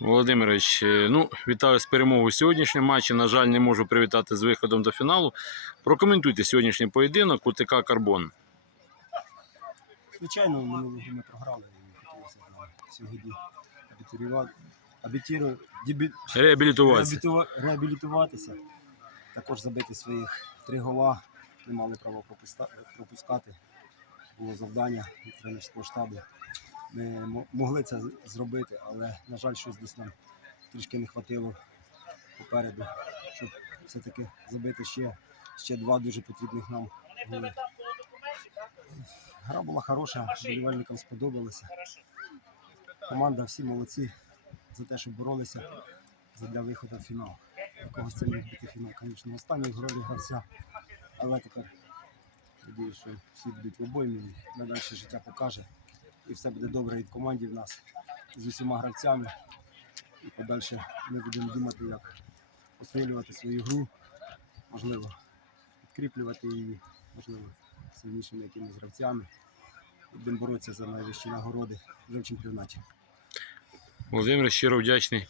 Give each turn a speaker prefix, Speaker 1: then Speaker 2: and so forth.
Speaker 1: Володимирович, е, ну, вітаю з перемогою сьогоднішнього матчі. На жаль, не можу привітати з виходом до фіналу. Прокоментуйте сьогоднішній поєдинок УТК Карбон.
Speaker 2: Звичайно, минулого ми програли хотілося сьогодні абітурювати, абітіру, дебі,
Speaker 1: Реабілітуватися.
Speaker 2: реабілітува- реабілітуватися. Також забити своїх три гола. Ми мали право пропускати. Було завдання від тренерського штабу. Ми могли це зробити, але, на жаль, щось десь нам трішки не хватило попереду, щоб все-таки забити ще, ще два дуже потрібних нам голи. Гра була хороша, болівальникам сподобалося. Команда всі молодці за те, що боролися для виходу в фінал. Когось це міг бути фінал, звісно, останній в ролі гравця. Але тепер надію, що всі будуть в обоймі, і надалі життя покаже. І все буде добре і в команді в нас з усіма гравцями. І подальше ми будемо думати, як посилювати свою гру, можливо, підкріплювати її, можливо, сильнішими якимись гравцями. Будемо боротися за найвищі нагороди вже в чемпіонаті.
Speaker 1: Володимир щиро вдячний